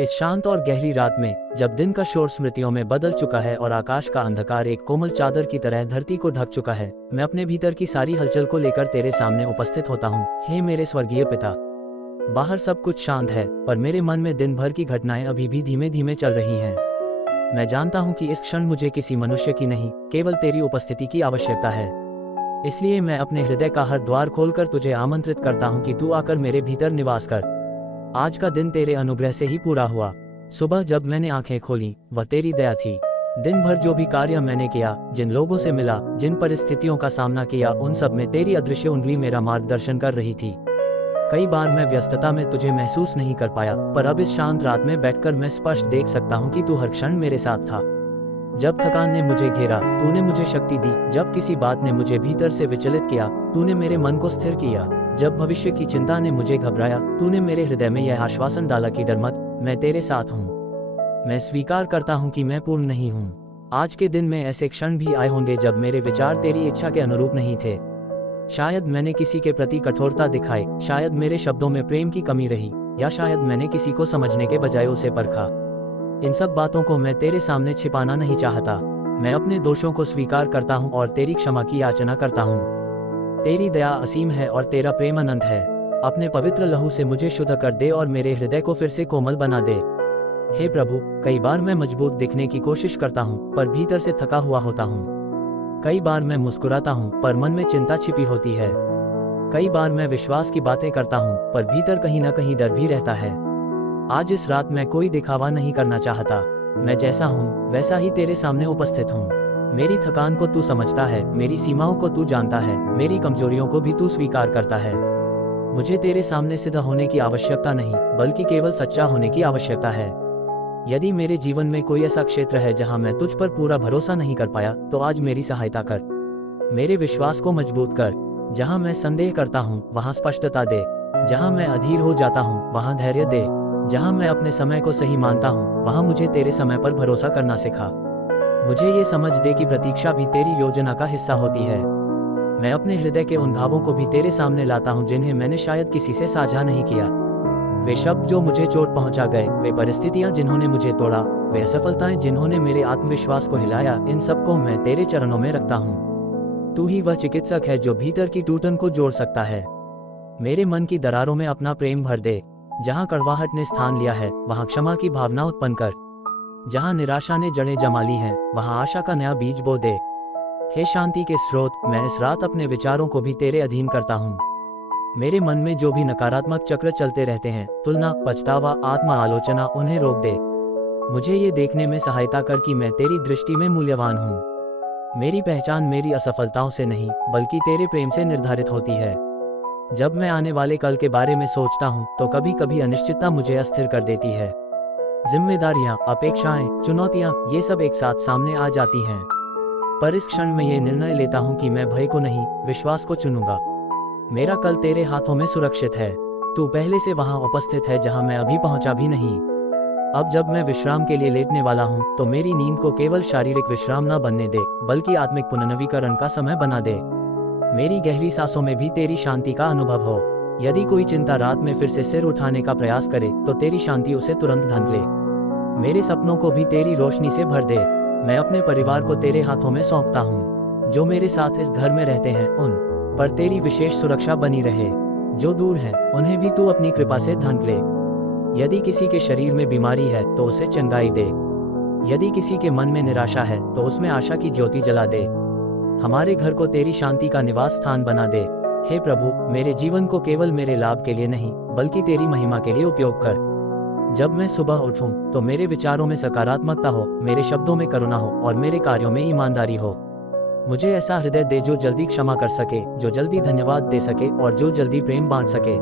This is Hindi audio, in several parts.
इस शांत और गहरी रात में, जब दिन का शोर स्मृतियों में बदल चुका है और आकाश का अंधकार एक कोमल चादर की तरह धरती को ढक चुका है, मैं अपने भीतर की सारी हलचल को लेकर तेरे सामने उपस्थित होता हूँ। हे मेरे स्वर्गीय पिता, बाहर सब कुछ शांत है, पर मेरे मन में दिन भर की घटनाएं अभी भी धीमे धीमे चल रही हैं। मैं जानता हूँ कि इस क्षण मुझे किसी मनुष्य की नहीं, केवल तेरी उपस्थिति की आवश्यकता है। इसलिए मैं अपने हृदय का हर द्वार खोलकर तुझे आमंत्रित करता हूँ कि तू आकर मेरे भीतर निवास कर। आज का दिन तेरे अनुग्रह से ही पूरा हुआ। सुबह जब मैंने आंखें खोली, वह तेरी दया थी। दिन भर जो भी कार्य मैंने किया, जिन लोगों से मिला, जिन परिस्थितियों का सामना किया, उन सब में तेरी अदृश्य उंगली मेरा मार्गदर्शन कर रही थी। कई बार मैं व्यस्तता में तुझे महसूस नहीं कर पाया, पर अब इस शांत रात में बैठकर मैं स्पष्ट देख सकता हूँ कि तू हर क्षण मेरे साथ था। जब थकान ने मुझे घेरा, तूने मुझे शक्ति दी। जब किसी बात ने मुझे भीतर से विचलित किया, तूने मेरे मन को स्थिर किया। जब भविष्य की चिंता ने मुझे घबराया, तूने मेरे हृदय में यह आश्वासन डाला कि डर मत, मैं तेरे साथ हूँ। मैं स्वीकार करता हूँ कि मैं पूर्ण नहीं हूँ। आज के दिन में ऐसे क्षण भी आए होंगे जब मेरे विचार तेरी इच्छा के अनुरूप नहीं थे। शायद मैंने किसी के प्रति कठोरता दिखाई, शायद मेरे शब्दों में प्रेम की कमी रही, या शायद मैंने किसी को समझने के बजाय उसे परखा। इन सब बातों को मैं तेरे सामने छिपाना नहीं चाहता। मैं अपने दोषों को स्वीकार करता हूँ और तेरी क्षमा की याचना करता हूँ। तेरी दया असीम है और तेरा प्रेम अनंत है। अपने पवित्र लहू से मुझे शुद्ध कर दे और मेरे हृदय को फिर से कोमल बना दे। हे प्रभु, कई बार मैं मजबूत दिखने की कोशिश करता हूँ, पर भीतर से थका हुआ होता हूँ। कई बार मैं मुस्कुराता हूँ, पर मन में चिंता छिपी होती है। कई बार मैं विश्वास की बातें करता हूँ, पर भीतर कहीं ना कहीं डर भी रहता है। आज इस रात मैं कोई दिखावा नहीं करना चाहता। मैं जैसा हूँ वैसा ही तेरे सामने उपस्थित हूँ। मेरी थकान को तू समझता है, मेरी सीमाओं को तू जानता है, मेरी कमजोरियों को भी तू स्वीकार करता है। मुझे तेरे सामने सीधा होने की आवश्यकता नहीं, बल्कि केवल सच्चा होने की आवश्यकता है। यदि मेरे जीवन में कोई ऐसा क्षेत्र है जहाँ मैं तुझ पर पूरा भरोसा नहीं कर पाया, तो आज मेरी सहायता कर। मेरे विश्वास को मजबूत कर। जहाँ मैं संदेह करता हूँ, वहाँ स्पष्टता दे। जहाँ मैं अधीर हो जाता हूँ, वहाँ धैर्य दे। जहाँ मैं अपने समय को सही मानता हूँ, वहाँ मुझे तेरे समय पर भरोसा करना सिखा। मुझे ये समझ दे कि प्रतीक्षा भी तेरी योजना का हिस्सा होती है। मैं अपने हृदय के उन भावों को भी तेरे सामने लाता हूँ जिन्हें मैंने शायद किसी से साझा नहीं किया। वे शब्द जो मुझे चोट पहुंचा गए, वे परिस्थितियां जिन्होंने मुझे तोड़ा, वे असफलताएं जिन्होंने मेरे आत्मविश्वास को हिलाया, इन सबको मैं तेरे चरणों में रखता हूँ। तू ही वह चिकित्सक है जो भीतर की टूटन को जोड़ सकता है। मेरे मन की दरारों में अपना प्रेम भर दे। जहाँ कड़वाहट ने स्थान लिया है, वहाँ क्षमा की भावना उत्पन्न कर। जहाँ निराशा ने जड़ें जमा ली हैं, वहाँ आशा का नया बीज बो दे। हे शांति के स्रोत, मैं इस रात अपने विचारों को भी तेरे अधीन करता हूँ। मेरे मन में जो भी नकारात्मक चक्र चलते रहते हैं, तुलना, पछतावा, आत्म आलोचना, उन्हें रोक दे। मुझे ये देखने में सहायता कर कि मैं तेरी दृष्टि में मूल्यवान हूँ। मेरी पहचान मेरी असफलताओं से नहीं, बल्कि तेरे प्रेम से निर्धारित होती है। जब मैं आने वाले कल के बारे में सोचता हूँ, तो कभी कभी अनिश्चितता मुझे अस्थिर कर देती है। जिम्मेदारियाँ, अपेक्षाएं, चुनौतियाँ, ये सब एक साथ सामने आ जाती हैं। पर इस क्षण में ये निर्णय लेता हूँ कि मैं भय को नहीं, विश्वास को चुनूंगा। मेरा कल तेरे हाथों में सुरक्षित है। तू पहले से वहां उपस्थित है जहां मैं अभी पहुंचा भी नहीं। अब जब मैं विश्राम के लिए लेटने वाला हूं, तो मेरी नींद को केवल शारीरिक विश्राम न बनने दे, बल्कि आत्मिक पुनर्नवीकरण का समय बना दे। मेरी गहरी सांसों में भी तेरी शांति का अनुभव हो। यदि कोई चिंता रात में फिर से सिर उठाने का प्रयास करे, तो तेरी शांति उसे तुरंत ढंक ले। मेरे सपनों को भी तेरी रोशनी से भर दे। मैं अपने परिवार को तेरे हाथों में सौंपता हूँ। जो मेरे साथ इस घर में रहते हैं, उन पर तेरी विशेष सुरक्षा बनी रहे। जो दूर हैं, उन्हें भी तू अपनी कृपा से ढांक ले। यदि किसी के शरीर में बीमारी है, तो उसे चंगाई दे। यदि किसी के मन में निराशा है, तो उसमें आशा की ज्योति जला दे। हमारे घर को तेरी शांति का निवास स्थान बना दे। हे प्रभु, मेरे जीवन को केवल मेरे लाभ के लिए नहीं, बल्कि तेरी महिमा के लिए उपयोग कर। जब मैं सुबह उठूं, तो मेरे विचारों में सकारात्मकता हो, मेरे शब्दों में करुणा हो और मेरे कार्यों में ईमानदारी हो। मुझे ऐसा हृदय दे जो जल्दी क्षमा कर सके, जो जल्दी धन्यवाद दे सके और जो जल्दी प्रेम बांट सके।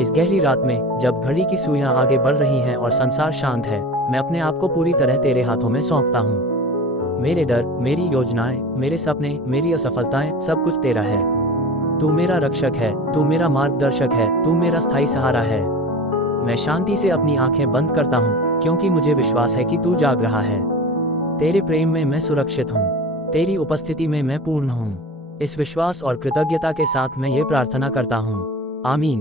इस गहरी रात में, जब घड़ी की सुइयां आगे बढ़ रही हैं और संसार शांत है, मैं अपने आप को पूरी तरह तेरे हाथों में सौंपता हूँ। मेरे डर, मेरी योजनाएं, मेरे सपने, मेरी असफलताएं, सब कुछ तेरा है। तू मेरा रक्षक है, तू मेरा मार्गदर्शक है, तू मेरा स्थायी सहारा है। मैं शांति से अपनी आंखें बंद करता हूँ, क्योंकि मुझे विश्वास है कि तू जाग रहा है। तेरे प्रेम में मैं सुरक्षित हूँ, तेरी उपस्थिति में मैं पूर्ण हूँ। इस विश्वास और कृतज्ञता के साथ मैं ये प्रार्थना करता हूँ। आमीन।